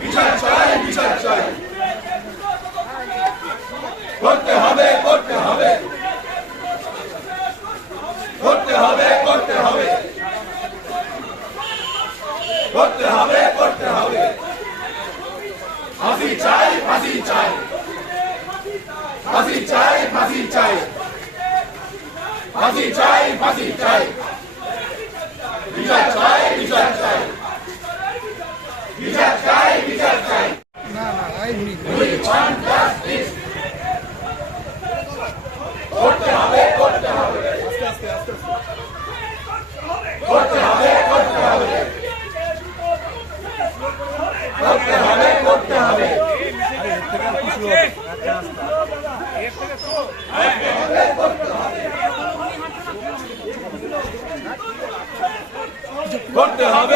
বিচার চাই, বিচার চাই, করতে হবে, করতে হবে, করতে হবে, করতে হবে, করতে হবে, করতে হবে। ফাঁসি চাই, ফাঁসি চাই, ফাঁসি চাই, ফাঁসি চাই, ফাঁসি চাই, ফাঁসি চাই, বিচার চাই, বিচার চাই, বিচার চাই, বিচার চাই। We want justice. করতে হবে, করতে হবে, করতে হবে, করতে হবে, করতে হবে, করতে হবে, করতে হবে,